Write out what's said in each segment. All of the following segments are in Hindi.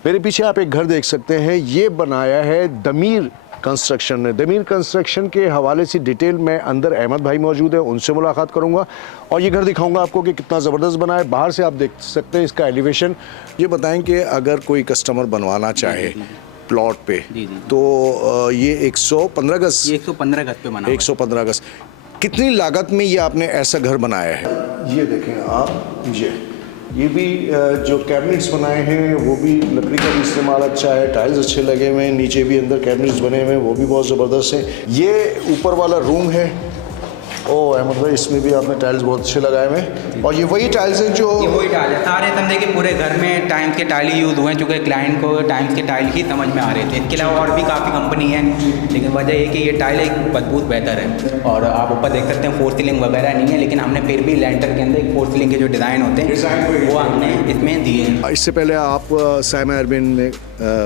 मेरे पीछे आप एक घर देख सकते हैं, ये बनाया है दमीर कंस्ट्रक्शन ने। दमीर कंस्ट्रक्शन के हवाले से डिटेल में अंदर अहमद भाई मौजूद है, उनसे मुलाकात करूंगा और ये घर दिखाऊंगा आपको कि कितना ज़बरदस्त बना है। बाहर से आप देख सकते हैं इसका एलिवेशन। ये बताएं कि अगर कोई कस्टमर बनवाना चाहे प्लॉट पे तो ये 115 गज, ये 115 गज पे बना 115 गज। कितनी लागत में ये आपने ऐसा घर बनाया है? ये देखें आप, ये भी जो कैबिनेट्स बनाए हैं वो भी लकड़ी का भी इस्तेमाल अच्छा है, टाइल्स अच्छे लगे हुए हैं, नीचे भी अंदर कैबिनेट्स बने हुए हैं वो भी बहुत ज़बरदस्त है। ये ऊपर वाला रूम है। ओह अहमद भाई, इसमें भी आपने टाइल्स बहुत अच्छे लगाए हुए हैं और ये वही टाइल्स हैं जो ये वही टाइल है। सारे समझे कि पूरे घर में टाइम्स के टाइल ही यूज़ हुए हैं, चूँकि क्लाइंट को टाइम्स के टाइल ही समझ में आ रहे थे। इसके अलावा और भी काफ़ी कंपनी है, लेकिन वजह ये कि ये टाइल एक मजबूत बेहतर है। और आप ऊपर देख सकते हैं फोर सीलिंग वगैरह नहीं है, लेकिन हमने फिर भी लेंटर के अंदर एक फोर सीलिंग के जो डिज़ाइन होते हैं वो हमने इसमें दिए हैं। इससे पहले आप साइमा अरबिन में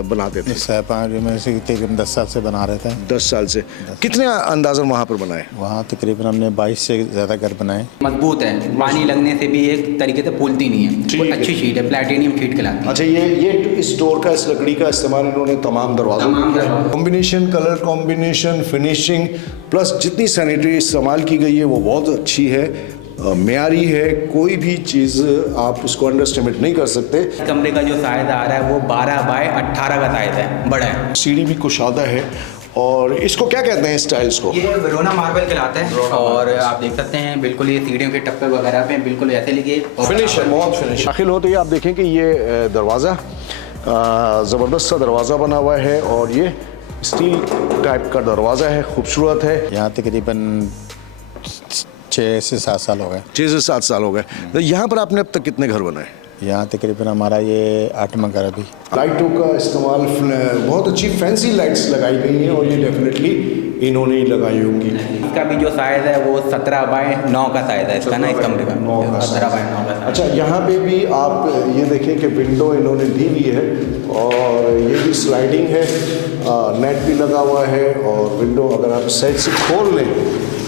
बनाते थे? साइमा अरबिन में से तकरीबन 10 साल से बना रहे थे। 10 साल से। कितने अंदाज़न वहाँ पर बनाए? वहाँ तकरीबन हमने 22 से ज़्यादा घर बनाए। मजबूत है, पानी लगने से भी एक तरीके से फूलती नहीं है, बहुत अच्छी शीट है, प्लैटिनियम शीट कहलाती है। अच्छा, ये इस डोर का, इस लकड़ी का इस्तेमाल इन्होंने तमाम दरवाज़ों में, combination, colour combination, finishing plus जितनी सैनिटरी इस्तेमाल की गई है वो बहुत अच्छी है, मेयारी है। कोई भी चीज़ आप उसको अंडर एस्टिमेट नहीं कर सकते। कमरे का जो साइज आ रहा है वो 12 बाय 18 का साइज है, बड़ा है। सीढ़ी भी कुशादा है और इसको क्या कहते हैं स्टाइल्स को? ये वेरोना मार्बल कहलाता है और आप देख सकते हैं बिल्कुल ये सीढ़ियों के टप्पे वगैरह पे बिल्कुल ऐसे लिखे फिनिश है, बहुत फिनिश। दाखिल होते ही आप देखें कि ये दरवाज़ा ज़बरदस्त सा दरवाज़ा बना हुआ है और ये स्टील टाइप का दरवाज़ा है, खूबसूरत है। यहाँ तकरीबन 6 से 7 साल हो गए। 6 से 7 साल हो गए। तो यहाँ पर आपने अब तक कितने घर बनाए? यहाँ तकरीबन हमारा ये 8वां घर अभी। लाइटों का इस्तेमाल, बहुत अच्छी फैंसी लाइट्स लगाई गई हैं और ये डेफिनेटली इन्होंने ही लगाई होंगी। इसका भी जो साइज़ है वो 17 बाय 9 का साइज़ है इसका ना, इस कमरे का 17 बाय 9 का। अच्छा, यहाँ पे भी आप ये देखें कि विंडो इन्होंने दी हुई है और ये भी स्लाइडिंग है, नेट भी लगा हुआ है और विंडो अगर आप साइड से खोल लें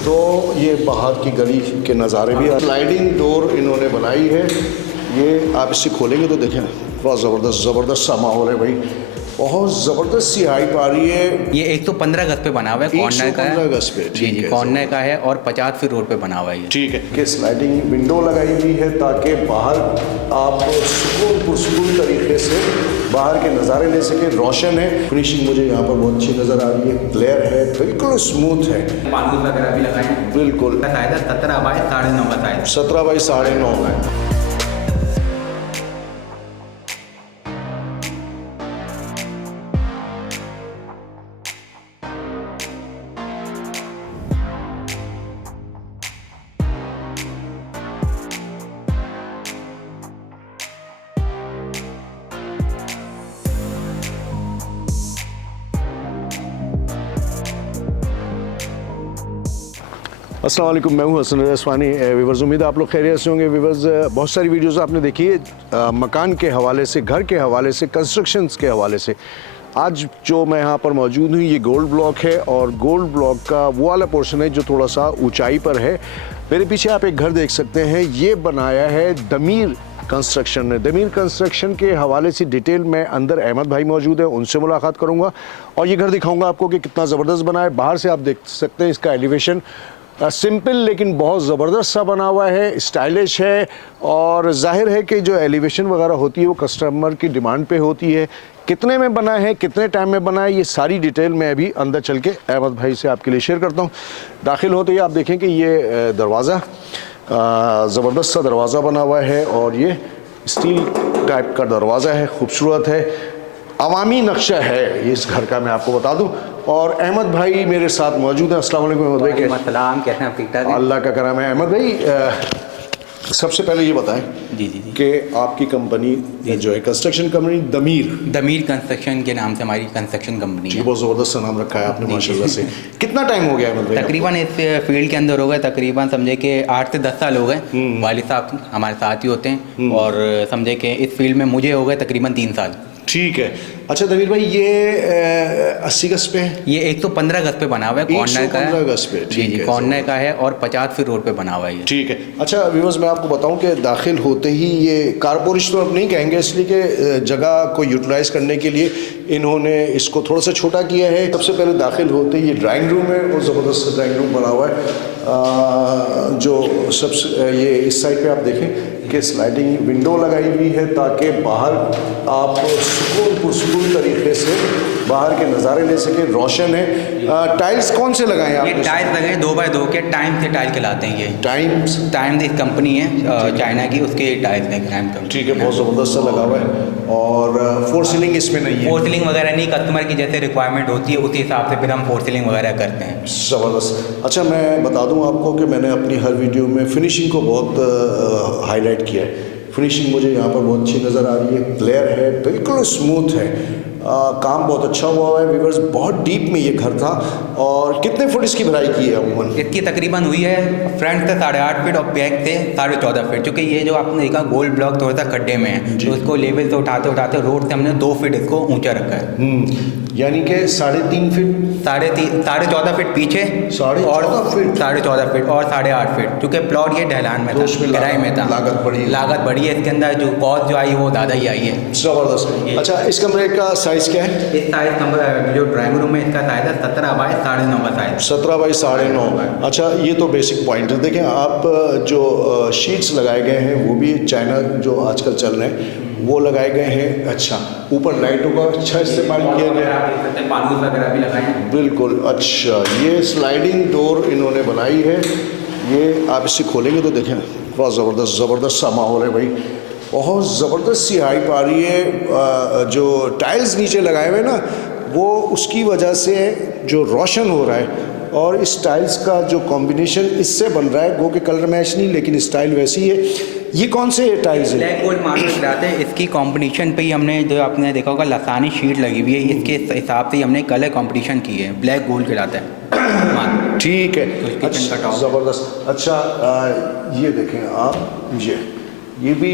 तो ये बाहर की गली के नज़ारे भी। स्लाइडिंग डोर इन्होंने बनाई है, ये आप इसे खोलेंगे तो देखें बहुत ज़बरदस्त सा माहौल है भाई, बहुत ज़बरदस्त सी हाइट आ रही है। ये 115 गज पे बना हुआ है, कॉर्नर का है। 115 गज पे, जी जी, कॉर्नर का है और 50 फीट रोड पे बना हुआ है ये। ठीक है कि स्लाइडिंग विंडो लगाई हुई है ताकि बाहर आप सुकून पुरसुकून तरीके से बाहर के नज़ारे ले सकें। रोशन है, फिनिशिंग मुझे यहाँ पर बहुत अच्छी नज़र आ रही है, क्लियर है, बिल्कुल स्मूथ है। पानी वगैरह भी लगाए हैं। बिल्कुल। साइज है 17 बाय 9.5 का साइज। 17 बाई 9.5 है। अस्सलाम वालेकुम, मैं हूं हसन रज़वानी। व्यूअर्स, उम्मीद है आप लोग खैरियत से होंगे। व्यूअर्स, बहुत सारी वीडियोस आपने देखी है मकान के हवाले से, घर के हवाले से, कंस्ट्रक्शंस के हवाले से। आज जो मैं यहाँ पर मौजूद हूँ ये गोल्ड ब्लॉक है और गोल्ड ब्लॉक का वो वाला पोर्शन है जो थोड़ा सा ऊंचाई पर है। मेरे पीछे आप एक घर देख सकते हैं, ये बनाया है दमीर कंस्ट्रक्शन ने। दमीर कंस्ट्रक्शन के हवाले से डिटेल में अंदर अहमद भाई मौजूद है, उनसे मुलाकात करूँगा और ये घर दिखाऊँगा आपको कि कितना ज़बरदस्त बना है। बाहर से आप देख सकते हैं इसका एलिवेशन, सिंपल लेकिन बहुत ज़बरदस्त सा बना हुआ है, स्टाइलिश है और जाहिर है कि जो एलिवेशन वगैरह होती है वो कस्टमर की डिमांड पे होती है। कितने में बना है, कितने टाइम में बना है, ये सारी डिटेल मैं अभी अंदर चल के अहमद भाई से आपके लिए शेयर करता हूँ। दाखिल होते ही आप देखें कि ये दरवाज़ा ज़बरदस्त सा दरवाज़ा बना हुआ है और ये स्टील टाइप का दरवाज़ा है, खूबसूरत है, अवामी नक्शा है इस घर का, मैं आपको बता दूं। और अहमद भाई मेरे साथ मौजूद हैं। अस्सलाम वालेकुम अहमद भाई। कैसे हैं? ठीक ठाक है, अल्लाह का करम है। अहमद भाई, सबसे पहले ये बताएं जी जी जी कि आपकी कंपनी जो है कंस्ट्रक्शन कंपनी दमीर कंस्ट्रक्शन के नाम से हमारी कंस्ट्रक्शन कंपनी है। बहुत ज़बरदस्त सा नाम रखा है आपने माशाल्लाह से। कितना टाइम हो गया अहमद भाई? तकरीबन इस फील्ड के अंदर हो गए तकरीबन समझे कि 8 से 10 साल हो गए। वालिद साहब हमारे साथ ही होते हैं और समझे कि इस फील्ड में मुझे हो गए तकरीबन 3 साल। ठीक है। अच्छा दवीर भाई, ये 80 गज पे है? ये 115 गज पे बना हुआ है, कॉर्नर का है। 115 गज पे, जी जी, कॉर्नर का है और 50 फीट रोड पे बना हुआ है ये। ठीक है। अच्छा व्यूअर्स, मैं आपको बताऊं कि दाखिल होते ही ये कारपोरेशन तो अब नहीं कहेंगे, इसलिए कि जगह को यूटिलाइज करने के लिए इन्होंने इसको थोड़ा सा छोटा किया है। सबसे पहले दाखिल होते ही ये ड्राइंग रूम है और ज़बरदस्त ड्राइंग रूम बना हुआ है। जो सबसे ये इस साइड पे आप देखें कि स्लाइडिंग विंडो लगाई हुई है ताकि बाहर आप पुरसुकून तरीके से बाहर के नज़ारे ले सकें। रोशन है। टाइल्स कौन से लगाए आप? ये टाइल्स लगे हैं 2x2 के, टाइम से टाइल कहलाते हैं ये। टाइम्स एक कंपनी है चाइना की, उसके टाइल्स लगे हैं। ठीक है, बहुत ज़बरदस्त सा लगा हुआ है। और फोर सीलिंग इसमें नहीं है? फोर सीलिंग वगैरह नहीं, कस्टमर की जैसे रिक्वायरमेंट होती है उसी हिसाब से फिर हम फोर सीलिंग वगैरह करते हैं। ज़बरदस्त। अच्छा मैं बता दूं आपको कि मैंने अपनी हर वीडियो में फिनिशिंग को बहुत हाईलाइट किया है। फिनिशिंग मुझे यहाँ पर बहुत अच्छी नज़र आ रही है, क्लियर है, बिल्कुल स्मूथ है। काम बहुत अच्छा हुआ है व्यूअर्स। बहुत डीप में ये घर था। और कितने फुट इसकी भराई की है अमूमन? इसकी तकरीबन हुई है फ्रंट से 8.5 फीट और बैक से 14.5 फीट, क्योंकि ये जो आपने देखा गोल्ड ब्लॉक थोड़ा सा खड्डे में है, तो उसको लेवल से उठाते उठाते रोड से हमने 2 फीट इसको ऊंचा रखा है। यानी कि 3.5 फीट, 14.5 फीट पीछे, 14.5 फीट, 14.5 फीट और 8.5 फीट, क्योंकि प्लॉट ये ढलान में था, गहराई में था। लागत बढ़ी है इसके अंदर, जो कॉस्ट जो आई वो ज़्यादा ही आई है। ज़बरदस्त। अच्छा इस कमरे का साइज़ क्या है? इस साइज कमरा जो ड्राइंग रूम है इसका साइज है 17 बाय 9.5 का साइज। 17 बाई 9.5। अच्छा ये तो बेसिक पॉइंट है। देखें आप, जो शीट्स लगाए गए हैं वो भी चाइना जो आजकल चल रहे हैं वो लगाए गए हैं। अच्छा ऊपर लाइटों का अच्छा इस्तेमाल किया गया है, पानी वगैरह भी लगाए हैं। बिल्कुल। अच्छा ये स्लाइडिंग डोर इन्होंने बनाई है, ये आप इसे खोलेंगे तो देखें बहुत ज़बरदस्त सा माहौल है भाई। बहुत ज़बरदस्त सी हाइप आ रही है। जो टाइल्स नीचे लगाए हुए ना वो उसकी वजह से जो रोशन हो रहा है, और इस टाइल्स का जो कॉम्बिनेशन इससे बन रहा है, गो के कलर मैच नहीं लेकिन स्टाइल वैसी है। ये कौन से टाइल्स है? ब्लैक गोल्ड मार्बल कहलाते हैं। इसकी कंपटीशन पे ही हमने, जो आपने देखा होगा लसानी शीट लगी हुई है, इसके हिसाब से ही हमने कलर कंपटीशन की है। ब्लैक गोल्ड कहलाता है। ठीक है, तो अच्छा ज़बरदस्त। अच्छा ये देखें आप, ये भी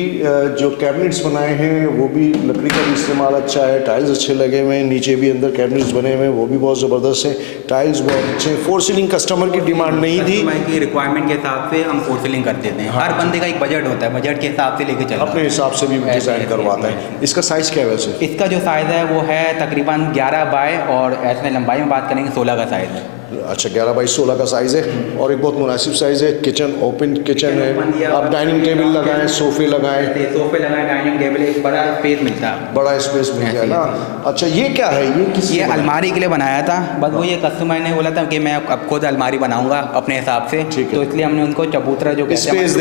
जो कैबिनेट्स बनाए हैं वो भी लकड़ी का भी इस्तेमाल अच्छा है। टाइल्स अच्छे लगे हुए हैं, नीचे भी अंदर कैबिनेट्स बने हुए हैं वो भी बहुत ज़बरदस्त है। टाइल्स बहुत अच्छे। फोर सीलिंग कस्टमर की डिमांड नहीं थी, कस्टमर की रिक्वायरमेंट के हिसाब से हम फोर सीलिंग कर देते हैं। हर बंदे का एक बजट होता है, बजट के हिसाब से लेके चलना, अपने हिसाब से भी डिज़ाइन करवाता है। इसका साइज़ क्या है वैसे? इसका जो साइज़ है वो है तकरीबन 11 बाय, और ऐसे लंबाई में बात करेंगे 16 का साइज़ है। अच्छा 11 बाई 16 का साइज़ है और एक बहुत मुनासिब साइज़ है। किचन ओपन किचन है, आप डाइनिंग टेबल लगाएं, सोफ़े लगाएं, डाइनिंग टेबल, एक बड़ा स्पेस मिलता है, बड़ा स्पेस मिल गया ना। अच्छा ये क्या है? ये अलमारी के लिए बनाया था। बस वो ये कस्टमर ने बोला था कि मैं अब खुद अलमारी बनाऊंगा अपने हिसाब से, तो इसलिए हमने उनको चबूतरा जो स्पेस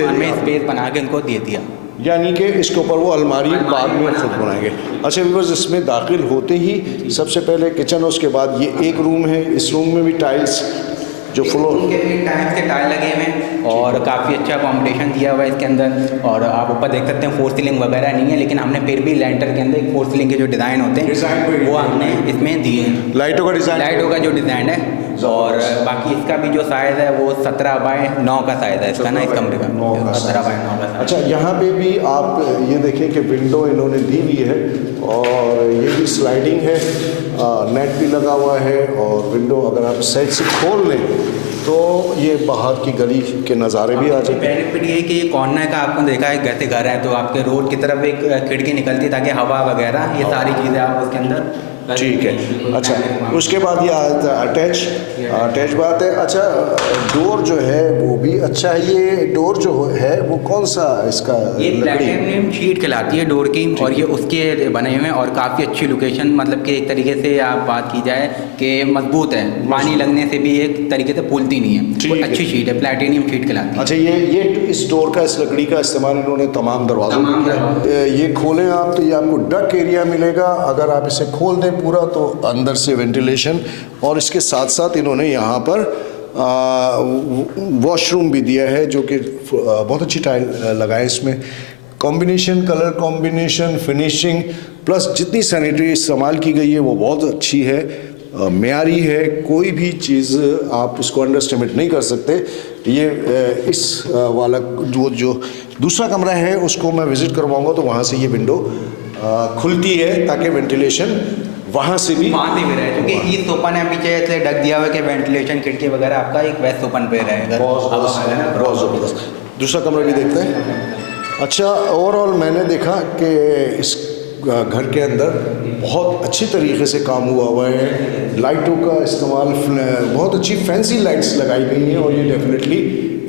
बना के उनको दे दिया। यानी कि इसके ऊपर वो अलमारी बाद में खुद बनाएंगे। अच्छा व्यूअर्स, इसमें दाखिल होते ही सबसे पहले किचन, उसके बाद ये एक रूम है। इस रूम में भी टाइल्स जो फ्लोर टाइल्स के टाइल लगे हुए हैं और काफ़ी अच्छा कॉम्बिनेशन दिया हुआ है इसके अंदर। और आप ऊपर देख सकते हैं फोर सीलिंग वगैरह नहीं है, लेकिन हमने फिर भी लेंटर के अंदर फोर सीलिंग के जो डिज़ाइन होते हैं वो हमने इसमें दिए हैं। लाइटों का जो डिज़ाइन है। और बाकी इसका भी जो साइज़ है वो 17 बाय 9 का साइज़ है इसका ना, इस कमरे का 17 बाय 9 का। अच्छा यहाँ पे भी आप ये देखें कि विंडो इन्होंने दी हुई है और ये भी स्लाइडिंग है, नेट भी लगा हुआ है। और विंडो अगर आप साइड से खोल लें तो ये बाहर की गली के नज़ारे भी आ जाते हैं। बेनिफिट ये है कि कॉर्नर का आपको देखा है, घर से घर है तो आपके रोड की तरफ एक खिड़की निकलती है ताकि हवा वगैरह ये सारी चीज़ें आप उसके अंदर। ठीक है। अच्छा उसके बाद ये अटैच बात है। अच्छा डोर जो है वो भी अच्छा है। ये डोर जो है वो कौन सा इसका? ये प्लैटिनम शीट कहलाती है डोर की, और ये उसके बने हुए हैं और काफ़ी अच्छी लोकेशन, मतलब कि एक तरीके से आप बात की जाए कि मजबूत है, पानी लगने से भी एक तरीके से फूलती नहीं है। अच्छी शीट है, प्लैटिनम शीट कहलाती है। अच्छा ये इस डोर का, इस लकड़ी का इस्तेमाल इन्होंने तमाम दरवाजों में किया। ये खोलें आप तो ये आपको डक एरिया मिलेगा। अगर आप इसे खोल दें पूरा तो अंदर से वेंटिलेशन, और इसके साथ साथ इन्होंने यहाँ पर वॉशरूम भी दिया है जो कि बहुत अच्छी टाइल लगाए। इसमें combination, colour combination, finishing plus जितनी सैनिटरी इस्तेमाल की गई है वो बहुत अच्छी है, मेयारी है। कोई भी चीज़ आप इसको अंडरस्टिमेट नहीं कर सकते। ये इस वाला जो दूसरा कमरा है उसको मैं विज़िट करवाऊँगा तो वहाँ से ये विंडो खुलती है ताकि वेंटिलेशन वहाँ से भी वहाँ से भी रहे, क्योंकि ईस्ट ओपन है, पीछे ऐसे ढक दिया हुआ है कि वेंटिलेशन खिड़की वगैरह आपका एक वेस्ट ओपन पे रहेगा। बहुत ज़बरदस्त। दूसरा कमरा भी देखते हैं। अच्छा, ओवरऑल मैंने देखा कि इस घर के अंदर बहुत अच्छी तरीके से काम हुआ है। लाइटों का इस्तेमाल, बहुत अच्छी फैंसी लाइट्स लगाई गई हैं और ये डेफिनेटली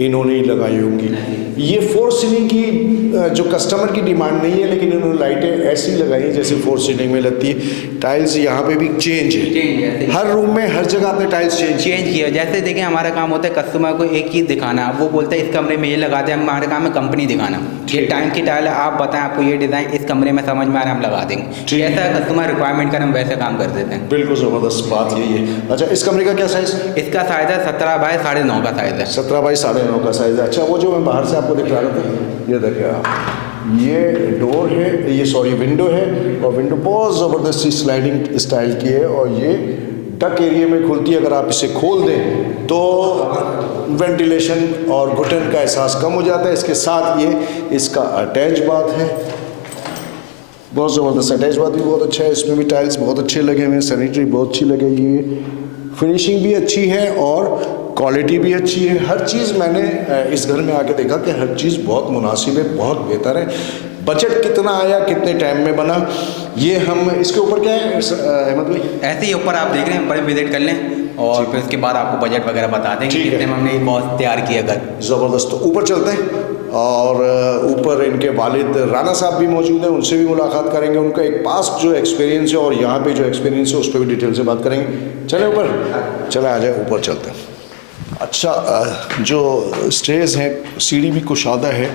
इन्होंने ही लगाई होंगी। ये फोर सीलिंग की जो कस्टमर की डिमांड नहीं है, लेकिन इन्होंने लाइटें ऐसी लगाई हैं जैसे फोर सीलिंग में लगती है। टाइल्स यहाँ पे भी चेंज है, हर रूम में हर जगह आपने टाइल्स चेंज किया। जैसे देखिए हमारा काम होता है कस्टमर को एक चीज़ दिखाना, वो बोलता है इस कमरे में ये लगा दें, हमारा काम है कंपनी दिखाना। ये टाइम की टाइल है, आप बताएं आपको ये डिज़ाइन इस कमरे में समझ में आ रहा है, हम लगा देंगे। जैसा कस्टमर रिक्वायरमेंट कर हम वैसे काम कर देते हैं। बिल्कुल ज़बरदस्त बात यही है। अच्छा, इस कमरे का क्या साइज़? इसका साइज़ है 17 बाय 9.5 का साइज़ है। 17 बाई 9.5 का साइज़ है। अच्छा, वो जो मैं बाहर से आपको दिखा रहा था, ये देखिए आप, ये डोर है, ये सॉरी विंडो है, और विंडो बहुत ज़बरदस्त स्लाइडिंग स्टाइल की है और ये डक एरिया में खुलती है। अगर आप इसे खोल दें तो वेंटिलेशन और घुटन का एहसास कम हो जाता है। इसके साथ ये इसका अटैच बाथ है, बहुत ज़बरदस्त अटैच बाथ भी बहुत अच्छा है। इसमें भी टाइल्स बहुत अच्छे लगे हुए हैं, सैनिटरी बहुत अच्छी लगेगी है, फिनिशिंग भी अच्छी है और क्वालिटी भी अच्छी है। हर चीज़ मैंने इस घर में आके देखा कि हर चीज़ बहुत मुनासिब है, बहुत बेहतर है। बजट कितना आया, कितने टाइम में बना, ये हम इसके ऊपर क्या है अहमद भाई? ऐसे ही ऊपर आप देख रहे हैं, ऊपर विजिट कर लें और फिर उसके बाद आपको बजट वगैरह बता देंगे कितने में हमने ये बहुत तैयार किया घर। ज़बरदस्त। तो ऊपर चलते हैं और ऊपर इनके वालिद राना साहब भी मौजूद हैं, उनसे भी मुलाकात करेंगे। उनका एक पास्ट जो एक्सपीरियंस है और यहाँ पे जो एक्सपीरियंस है उस पर भी डिटेल से बात करेंगे। चले ऊपर, चले आ जाए, ऊपर चलते हैं। अच्छा, जो स्टेज हैं, सीढ़ी भी कुशादा है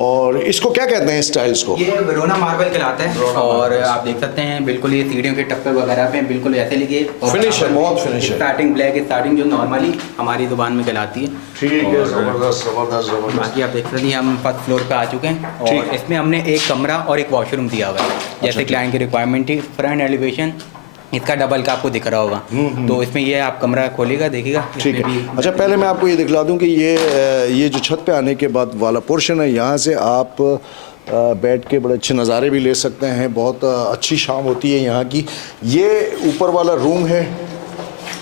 और इसको क्या कहते हैं इस टाइल्स को? ये वेरोना मार्बल कहलाता है और आप देख सकते हैं बिल्कुल ये सीढ़ियों के टप्पे वगैरह पे बिल्कुल ऐसे लिखे। फिनिश है, बहुत फिनिश है। स्टार्टिंग ब्लैक स्टार्टिंग जो नॉर्मली हमारी दुकान में कहलाती है। ठीक है, ज़बरदस्त ज़बरदस्त ज़बरदस्त। बाकी आप देख सकते हैं हम फर्स्ट फ्लोर पे आ चुके हैं और इसमें हमने एक कमरा और एक वॉशरूम दिया हुआ है। जैसे क्लाइंट की रिक्वायरमेंट थी, फ्रंट एलिवेशन इसका डबल का आपको दिख रहा होगा, तो इसमें ये आप कमरा खोलेगा देखिएगा। ठीक है। अच्छा, पहले मैं आपको ये दिखला दूं कि ये जो छत पे आने के बाद वाला पोर्शन है, यहाँ से आप बैठ के बड़े अच्छे नज़ारे भी ले सकते हैं। बहुत अच्छी शाम होती है यहाँ की। ये ऊपर वाला रूम है।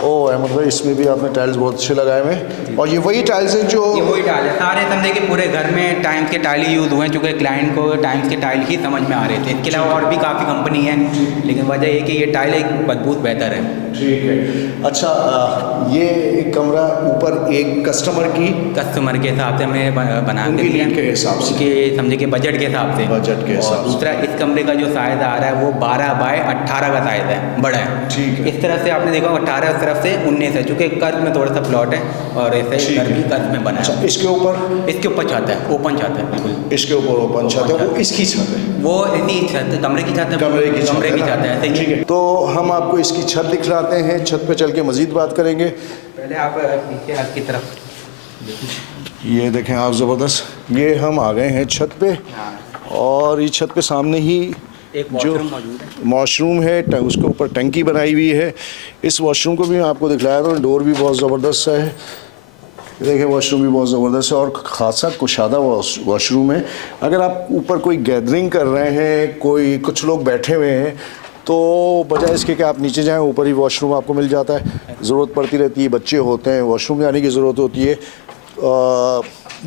ओह अहमद भाई, इसमें भी आपने टाइल्स बहुत अच्छे लगाए हुए हैं और ये वही टाइल्स हैं जो ये वही टाइल है। सारे समझे कि पूरे घर में टाइम्स के टाइल ही यूज़ हुए हैं, चूँकि क्लाइंट को टाइम्स के टाइल ही समझ में आ रहे थे। इसके अलावा और भी काफ़ी कंपनी है, लेकिन वजह ये कि ये टाइल एक मजबूत बेहतर है। ठीक है। अच्छा, ये एक कमरा ऊपर एक कस्टमर के हिसाब से हमने बना के उनकी दिया नीड के हिसाब से, उनके समझे कि बजट के हिसाब से। बजट के हिसाब और से। दूसरा इस कमरे का जो साइज़ आ रहा है वो 12 बाय 18 का साइज़ है, बड़ा है। ठीक है। इस तरफ से आपने देखा 18, इस तरफ से 19 है, चूँकि कर्व में थोड़ा सा प्लॉट है और ऐसे कर्व भी कर्व में बना है। इसके ऊपर छत है, ओपन छत है बिल्कुल। इसके ऊपर ओपन छत है, वो इसकी छत है, वो इतनी छत कमरे की छत है, कमरे की छत है ऐसे ही। ठीक है। तो हम आपको इसकी छत दिखलाते हैं, छत पे चल के मज़ीद बात करेंगे। पहले आप पीछे हाथ की तरफ ये देखें आप, ज़बरदस्त। ये हम आ गए हैं छत पे और ये छत पे सामने ही एक जो वॉशरूम मौजूद है। वॉशरूम है, उसके ऊपर टंकी बनाई हुई है। इस वॉशरूम को भी मैं आपको दिखलाया था, डोर भी बहुत ज़बरदस्त है। देखिए वॉशरूम भी बहुत ज़बरदस्त है और ख़ासा कुशादा वॉशरूम है। अगर आप ऊपर कोई गैदरिंग कर रहे हैं, कुछ लोग बैठे हुए हैं, तो बजाय इसके कि आप नीचे जाएं, ऊपर ही वॉशरूम आपको मिल जाता है। ज़रूरत पड़ती रहती है, बच्चे होते हैं, वॉशरूम जाने की ज़रूरत होती है।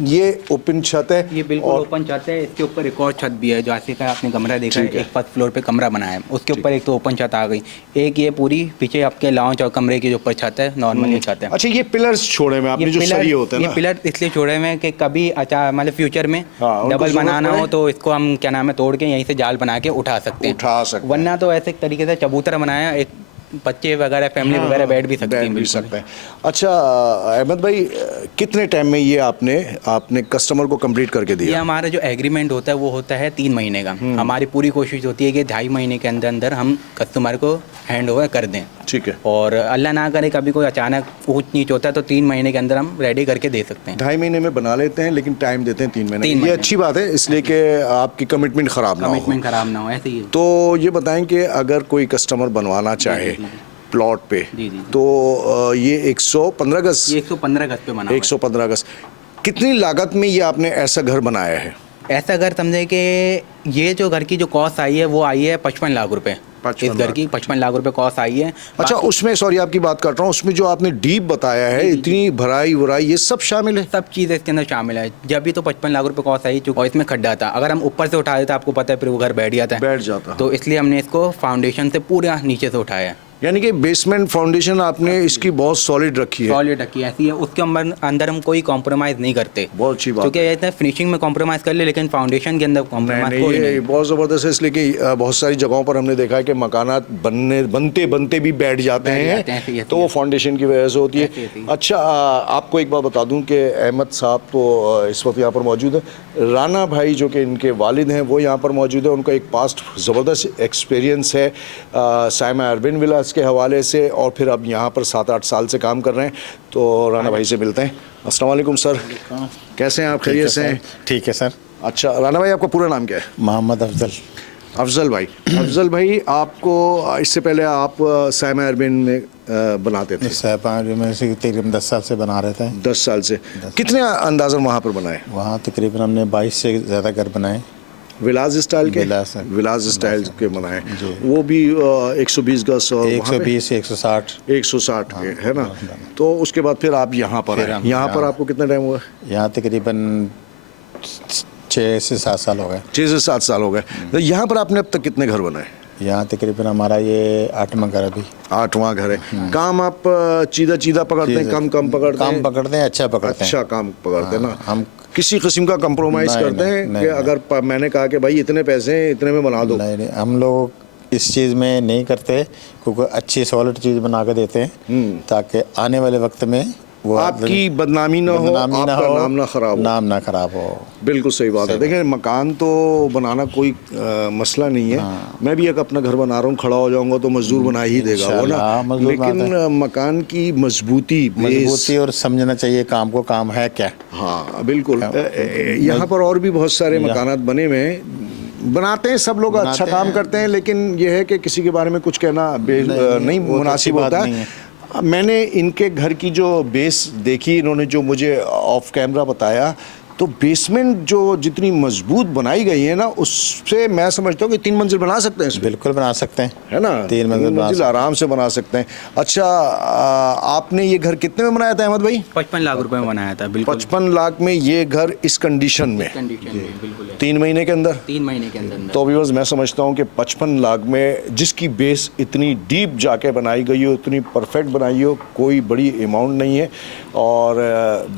ये ओपन छत है, ये बिल्कुल ओपन छत है। इसके ऊपर एक और छत भी है, जो ऐसे का आपने कमरा देखा है, एक फर्स्ट फ्लोर पे कमरा बनाया है, उसके ऊपर एक तो ओपन छत आ गई। एक ये पूरी पीछे आपके लाउंज और कमरे के जो ऊपर छत है, नॉर्मल ये छत है। अच्छा, ये पिलर्स छोड़े में आपने जो सही होते हैं ना, ये पिलर इसलिए छोड़े हुए हैं कि कभी मतलब फ्यूचर में डबल बनाना हो तो इसको हम क्या नाम है तोड़ के यहीं से जाल बना के उठा सकते हैं। वरना तो ऐसे तरीके से चबूतरा बनाया, एक बच्चे वगैरह फैमिली वगैरह बैठ भी सकते हैं। अच्छा अहमद भाई, कितने टाइम में ये आपने कस्टमर को कंप्लीट करके दिया? ये हमारा जो एग्रीमेंट होता है वो होता है 3 महीने का। हमारी पूरी कोशिश होती है कि 2.5 महीने के अंदर अंदर हम कस्टमर को हैंड ओवर कर दें। ठीक है। और अल्लाह ना करे कभी कोई अचानक ऊंच नीच होता है तो 3 महीने के अंदर हम रेडी करके दे सकते हैं। 2.5 महीने में बना लेते हैं, लेकिन टाइम देते हैं 3 महीने। ये अच्छी बात है, इसलिए कि आपकी कमिटमेंट ख़राब ना हो। ऐसे ही। तो ये बताएं कि अगर कोई कस्टमर बनवाना चाहे प्लॉट पे, तो ये 115 गज, 115 गज पे बना, 115 गज। कितनी लागत में ये आपने ऐसा घर बनाया है? ऐसा घर समझे कि ये जो घर की जो कॉस्ट आई है वो आई है 55 लाख रुपए। 55 इस घर की 55 लाख रुपए कॉस्ट आई है। अच्छा, उसमें सॉरी आपकी बात कर रहा हूँ, उसमें जो आपने डीप बताया है, इतनी भराई वराई, ये सब शामिल है? सब चीज़ इसके अंदर शामिल है। जब भी तो 55 लाख रुपए कॉस्ट आई चुका, और इसमें खड्डा था, अगर हम ऊपर से उठा देते आपको पता है फिर वो घर बैठ जाता है। तो इसलिए हमने इसको फाउंडेशन से पूरा नीचे से उठाया है। यानी कि बेसमेंट फाउंडेशन आपने इसकी बहुत सॉलिड रखी है। सॉलिड रखी है, ऐसी है। उसके अंदर हम कोई कॉम्प्रोमाइज़ नहीं करते। बहुत अच्छी बात क्योंकि ये फिनिशिंग में कॉम्प्रोमाइज़ कर ले, लेकिन फाउंडेशन के अंदर कॉम्प्रोमाइज़ कोई ये नहीं। बहुत ज़बरदस्त है, इसलिए कि बहुत सारी जगहों पर हमने देखा है कि मकानात बनते भी बैठ जाते हैं, तो वो फाउंडेशन की वजह से होती है। अच्छा, आपको एक बात बता दूं कि अहमद साहब तो इस वक्त यहाँ पर मौजूद है, राना भाई जो कि इनके वालिद हैं वो यहाँ पर मौजूद है। उनका एक पास्ट ज़बरदस्त एक्सपीरियंस है साइमा अरबिन विलास के हवाले से, और फिर अब यहाँ पर 7-8 साल से काम कर रहे हैं। तो राना भाई से मिलते हैं। अस्सलाम वालेकुम सर, कैसे हैं आप? खैरियत से हैं? ठीक है सर। अच्छा राना भाई, आपका पूरा नाम क्या है? मोहम्मद अफजल। अफजल भाई। अफजल भाई, आपको इससे पहले आप साइमा अरबिन में बनाते थे? साइमा में से तकरीबन 10 साल से बना रहे थे। 10 साल से। कितने अंदाज़न वहाँ पर बनाए? वहाँ तकरीबन हमने 22 से ज़्यादा घर बनाए। विलाज स्टाइल के? विलाज स्टाइल के बनाए। वो भी 120 गज और 120 160 के, है ना? तो उसके बाद फिर आप यहाँ पर आए। यहाँ पर आपको कितना टाइम हुआ? यहाँ तकरीबन 6 से 7 साल हो गए। 6 से 7 साल हो गए। तो यहाँ पर आपने अब तक कितने घर बनाए? यहाँ तकरीबन हमारा ये 8वां घर, अभी 8वां घर है। काम आप चीदा पकड़ते हैं, कम पकड़ते हैं? काम पकड़ते हैं, अच्छा पकड़ते हैं। अच्छा काम पकड़ते हैं ना? हम किसी किस्म का कंप्रोमाइज़ करते हैं कि अगर मैंने कहा कि भाई इतने पैसे हैं, इतने में बना दो? नहीं, हम लोग इस चीज़ में नहीं करते, क्योंकि अच्छी सॉलिड चीज़ बना के देते हैं ताकि आने वाले वक्त में वो आपकी बदनामी ना हो, आपका नाम ना खराब हो। बिल्कुल सही बात है। देखिए, मकान तो बनाना कोई मसला नहीं है। मैं भी एक अपना घर बना रहा हूँ, खड़ा हो जाऊंगा तो मजदूर बना ही देगा वो ना, लेकिन मकान की मजबूती और समझना चाहिए काम को, काम है क्या। हाँ बिल्कुल। यहाँ पर और भी बहुत सारे मकानात बने हुए हैं, बनाते हैं सब लोग, अच्छा काम करते हैं, लेकिन यह है कि किसी के बारे में कुछ कहना नहीं मुनासिब होता है। मैंने इनके घर की जो बेस देखी, इन्होंने जो मुझे ऑफ कैमरा बताया, तो बेसमेंट जो जितनी मजबूत बनाई गई है ना, उससे मैं समझता हूँ कि 3 मंजिल बना सकते हैं। बिल्कुल बना सकते हैं, है ना? 3 मंजिल आराम से बना सकते हैं। अच्छा, आपने ये घर कितने में बनाया था अहमद भाई? 55 लाख रुपए में बनाया था। बिल्कुल 55 लाख में ये घर इस कंडीशन में? बिल्कुल 3 महीने के अंदर? 3 महीने के अंदर। तो व्यूअर्स, मैं समझता हूँ कि 55 लाख में जिसकी बेस इतनी डीप जाके बनाई गई हो, इतनी परफेक्ट बनाई हो, कोई बड़ी अमाउंट नहीं है, और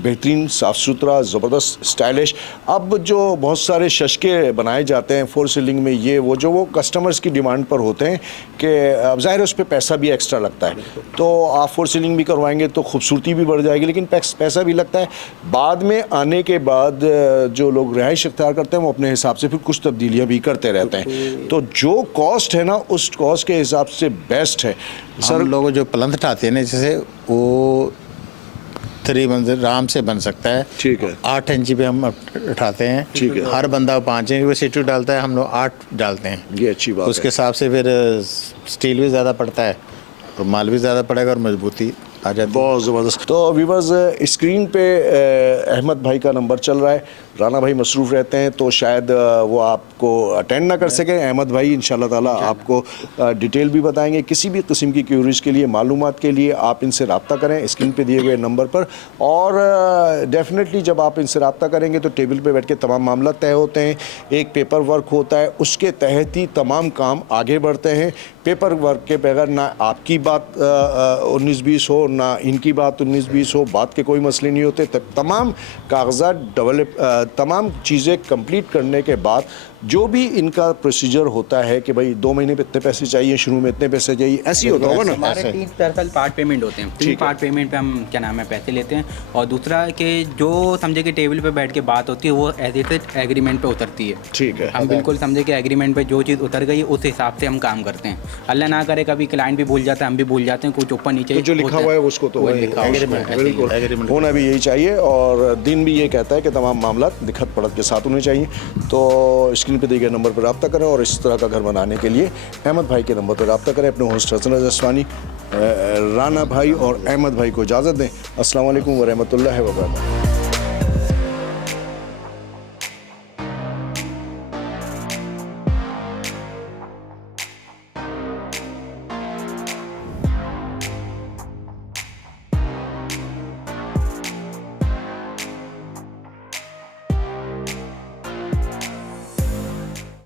बेहतरीन, साफ़ सुथरा, ज़बरदस्त, स्टाइलिश। अब जो बहुत सारे शशके बनाए जाते हैं 4 सीलिंग में, ये वो कस्टमर्स की डिमांड पर होते हैं कि अब ज़ाहिर है उस पर पैसा भी एक्स्ट्रा लगता है, तो आप 4 सीलिंग भी करवाएंगे तो खूबसूरती भी बढ़ जाएगी, लेकिन पैसा भी लगता है। बाद में आने के बाद जो लोग रिहाइश इख्तियार करते हैं वो अपने हिसाब से फिर कुछ तब्दीलियाँ भी करते रहते हैं। तो जो कॉस्ट है ना, उस कॉस्ट के हिसाब से बेस्ट है। सर, लोग जो प्लंथ उठाते हैं ना, जैसे वो 3 मंजिल आराम से बन सकता है। ठीक है। 8 इंची पे हम उठाते हैं। ठीक है। हर बंदा 5 इंच पे सीटू डालता है, हम लोग 8 डालते हैं। ये अच्छी बात है। उसके हिसाब से फिर स्टील भी ज़्यादा पड़ता है, तो माल भी ज़्यादा पड़ेगा और मजबूती आ जाती है। बहुत ज़बरदस्त। तो व्यूअर्स, स्क्रीन पे अहमद भाई का नंबर चल रहा है। राना भाई मसरूफ़ रहते हैं तो शायद वो आपको अटेंड ना कर सकें। अहमद भाई इंशाल्लाह ताला आपको डिटेल भी बताएंगे। किसी भी किस्म की क्यूरीज के लिए, मालूमात के लिए आप इनसे रब्ता करें स्क्रीन पे दिए गए नंबर पर, और डेफिनेटली जब आप इनसे रब्ता करेंगे तो टेबल पे बैठ के तमाम मामला तय होते हैं। एक पेपर वर्क होता है, उसके तहत ही तमाम काम आगे बढ़ते हैं। पेपर वर्क के बगैर ना आपकी बात 19-20 हो, ना इनकी बात 19-20 हो, बात के कोई मसले नहीं होते। तमाम कागजात तमाम चीज़ें कंप्लीट करने के बाद जो भी इनका प्रोसीजर होता है कि भाई 2 महीने पे इतने पैसे चाहिए, शुरू में इतने पैसे चाहिए, ऐसे ही होता होगा ना? हमारे 3 दरअसल पार्ट पेमेंट होते हैं। 3 पार्ट पेमेंट पे हम क्या नाम है पैसे लेते हैं, और दूसरा कि जो समझे कि टेबल पे बैठ के बात होती है वो एज इट इज एग्रीमेंट पे उतरती है। ठीक है। हम बिल्कुल समझे कि एग्रीमेंट पे जो चीज़ उतर गई उस हिसाब से हम काम करते हैं। अल्लाह ना करे कभी क्लाइंट भी भूल जाता है, हम भी भूल जाते हैं, कुछ ऊपर नीचे तो जो लिखा हुआ है उसको तो बिल्कुल होना भी यही चाहिए, और दिन भी ये कहता है कि तमाम मामला दिक्कत पड़त के साथ होने चाहिए। तो स्क्रीन पे दिए गए नंबर पर रब्ता करें, और इस तरह का घर बनाने के लिए अहमद भाई के नंबर पर रब्ता करें। अपने होस्ट हसन रजवानी, राना भाई और अहमद भाई को इजाज़त दें। अस्सलाम वालेकुम व रहमतुल्लाहि व बरकातहू।